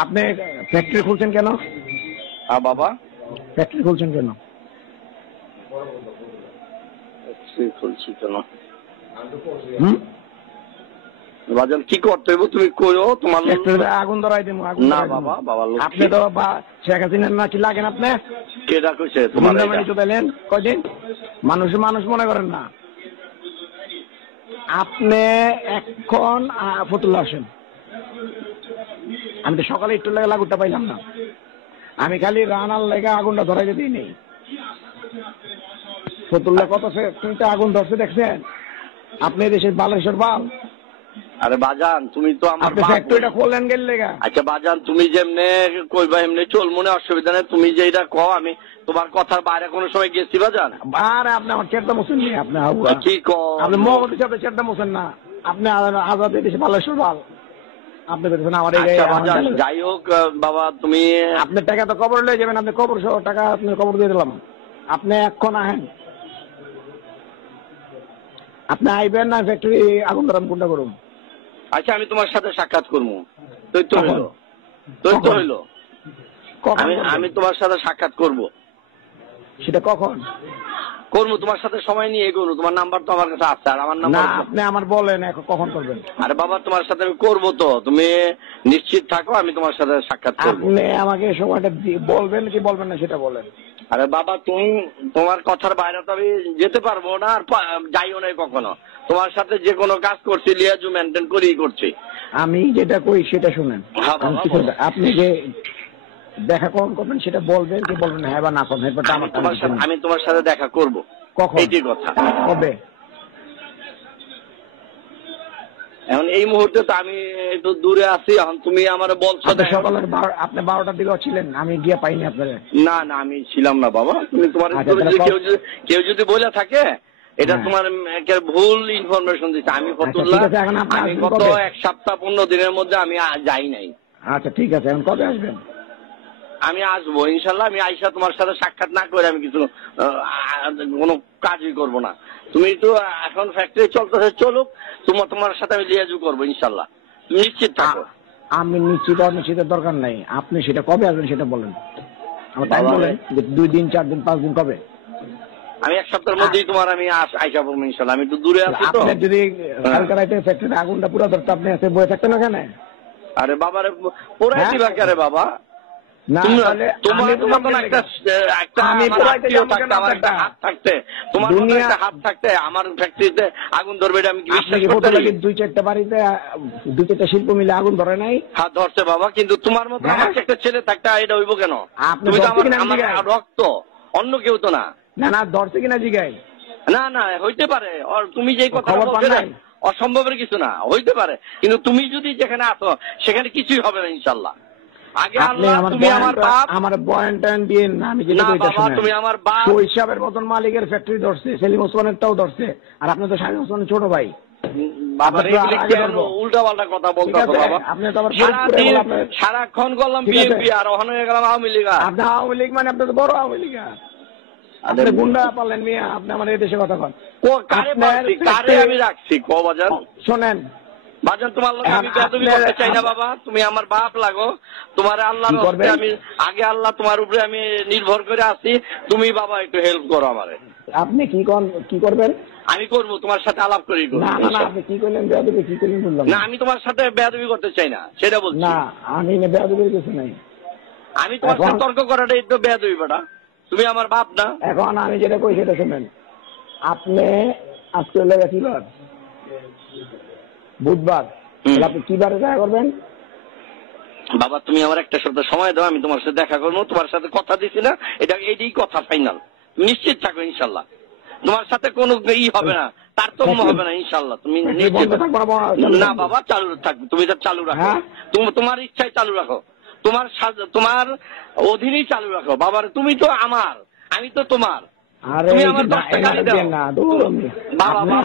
আপনি ফ্যাক্টরি খুলছেন কেন? বাবা ফ্যাক্টরি খুলছেন কেন? খুলছি কেন হুম, বাজান কি করতে হইব তুমি কইও। তোমার ফ্যাক্টরিতে আগুন ধরাই দেবো। আগুন না ধরাই দেবো। বাবা, বাবা আপনি তো শেখ হাসিনার নাকি লাগেন। আপনি কেডা কইছে তোমার গুন্ডামারি তো পেলেন কয়দিন। মানুষ মনে করেন না। আপনি এখন ফতুল্লা আসেন। আমি তো সকালে একটু লেগে লাগুটা পাইলাম না। আমি খালি রানার লেগে আগুনটা ধরাই দিই নেই। ফতুল্লা কত ফ্যাক্টরিতে আগুন ধরছে দেখছেন? আপনি দেশের বালেশ্বর বাল। আরে বাজান তুমি তো আমার আপনি ফ্যাক্টরিটা খোলেন গেল লেগা। আচ্ছা বাজান তুমি যেমনে কইবা এমনি চল, মনে অসুবিধা নেই। তুমি যেটা কও আমি তোমার কথার বাইরে কোনো সময় গেছি বাজান? আরে আপনি আমার চেরটা মোছেন নি। আপনি কি কও? আপনি মগজ হিসাবে চেরটা মোছেন না। আপনি আজাদ দেশে বালেশ্বর বাল। আপনি বলছেন আমার যাই হোক বাবা, তুমি আপনার টাকা তো কবর লয়ে যাবেন। আপনি কবর সহ টাকা আপনি কবর দিয়ে দিলাম। আপনি এখন আহেন। আপনি আইবেন না ফ্যাক্টরি আগুন ধরাম কোনটা করুন। আচ্ছা আমি তোমার সাথে সাক্ষাৎ করবো। হইলো আমি তোমার সাথে সাক্ষাৎ করব। সেটা কখন করবো? তোমার সাথে সময় নিয়ে করবো। তোমার নাম্বার তো আমার কাছে আছে। আর আমার নাম্বার আপনি আমার বলেন কখন করবেন। আরে বাবা তোমার সাথে আমি করবো তো, তুমি নিশ্চিত থাকো আমি তোমার সাথে সাক্ষাৎ করবো। আপনি আমাকে সময়টা বলবেন কি বলবেন না সেটা বলেন। আরে বাবা তুমি তোমার কথার বাইরে তো আমি যেতে পারবো না, আর যাইও না কখনো। তোমার সাথে যে কোনো কাজ করছি লিয়াজু মেনটেন করেই করছি। আমি যেটা কই সেটা শুনেন। আপনি যে দেখা কখন করবেন সেটা বলবেন কি বলবেন না, হ্যাঁ বা না করবেন। আমি তোমার সাথে দেখা করব। কখন? এইটি কথা। কবে? এখন এই মুহূর্তে তো আমি একটু দূরে আছি। এখন তুমি আমার বলছো সকালে আপনি 12টার দিকে ছিলেন, আমি গিয়ে পাইনি আপনারা। না না আমি ছিলাম না বাবা। তুমি তোমার কেউ যদি বলে থাকে এটা তোমার ভুল ইনফরমেশন দিচ্ছে। আমি ফতুল্লাহ, আমি গত 1 সপ্তাহ 15 দিনের মধ্যে আমি যাই নাই। আচ্ছা ঠিক আছে, এখন কবে আসবেন? আমি আসবো ইনশাল্লাহ। আমি আইসা তোমার সাথে সাক্ষাৎ না করে আমি কিছু কোনো কাজই করব না। তুমি তো এখন ফ্যাক্টরি চলতেছে, চলুক। তোমার সাথে আমি লিয়াজু করবো ইনশাল্লাহ। তুমি নিশ্চিত থাকো। আমি নিশ্চিত অনিশ্চিতের দরকার নাই। আপনি সেটা কবে আসবেন সেটা বলেন। আমার টাইম বলেন, 2 দিন 4 দিন 5 দিন কবে? আমি 1 সপ্তাহের মধ্যেই তোমার আমি আইসা পড়বো ইনশাল্লাহ। আমি একটু দূরে আছি তো। আপনি যদি কালকে রাতে ফ্যাক্টরিতে আগুনটা পুরো ধরতে আপনি এসে বয়ে থাকতেন ওখানে? আরে বাবারে পুরাই দিবা কে বাবা? তোমার হাত থাকতে আমার ফ্যাক্টরিতে আগুন ধরবে এটা আমি বিশ্বাস করতে পারি? 2-4টা বাড়িতে 2-4টা শিল্প মিলে আগুন ধরে নাই? হাত ধরছে বাবা, কিন্তু তোমার মতো আমার একটা ছেলে থাকতে এটা হইব কেন? তুমি তো আমার রক্ত, অন্য কেউ তো না। না না ধরছে কিনা জিগাই? না না হইতে পারে। তুমি যেই কথা বলছো অসম্ভবের কিছু না, হইতে পারে। কিন্তু তুমি যদি যেখানে আসো সেখানে কিছুই হবে না ইনশাল্লাহ। আগে আল্লাহ, তুমি আমার বাপ। আমার বয়ান টয়ান দিয়ে না, আমি যেটা কইতা শুনেন। তুমি আমার বাপ। হিসাবের মতন মালিকের ফ্যাক্টরি ধরছে, সেলিম ওসমানেরটাও ধরছে, আর আপনি তো শামীম ওসমানের ছোট ভাই। উল্টা পাল্টা কথা বলতে বাবা। আপনি তো আবার সারাক্ষণ করলাম বিএনপি আর ওখানে গেলাম আওয়ামী লীগ। আপনি আওয়ামী লীগ মানে আপনি তো বড় আওয়ামী লীগ। আপনি গুন্ডা পারলেন মিয়া। আপনি আমার এই দেশে কথা কন। আমি রাখছি বাজান। শোনেন বাজান, তোমার লোক আমি বেয়াদবি করতে চাই না বাবা। তুমি আমার বাপ লাগো। তোমার আল্লাহর রাস্তায় আমি আগে আল্লাহ তোমার উপরে আমি নির্ভর করে আছি। তুমি বাবা একটু হেল্প করো আমারে। আপনি কি করবেন? আমি করবো তোমার সাথে আলাপ করি। না না আপনি কি করলেন? বেয়াদবি কি করলেন বললাম না। আমি তোমার সাথে বেয়াদবি করতে চাই না, সেটা বলছি। না আমি বেয়াদবির কিছু নাই। আমি তোমার সাথে তর্ক করাটা একটু বেয়াদবি বেটা। তুমি আমার বাপ না। এখন আমি যেটা কই সেটা শুনেন। আপনি আজকে লেগে কি বার? বুধবার। আপনি কি বারে দেখা করবেন? বাবা তুমি আমার একটা সপ্তাহ সময় দাও, আমি তোমার সাথে দেখা করবো। তোমার সাথে কথা দিছি না, এটাই কথা ফাইনাল। নিশ্চিত থাকো ইনশাল্লাহ। তোমার সাথে কোনো হবে না, তারতম্য হবে না ইনশাল্লাহ। তুমি নিশ্চিত না বাবা, চালু থাকবে। তুমি এটা চালু রাখো। তোমার ইচ্ছায় চালু রাখো। তোমার অধীনেই চালু রাখো বাবার। তুমি তো আমার, আমি তো তোমার। তুমি আমার 10 টাকা দাও বাবা।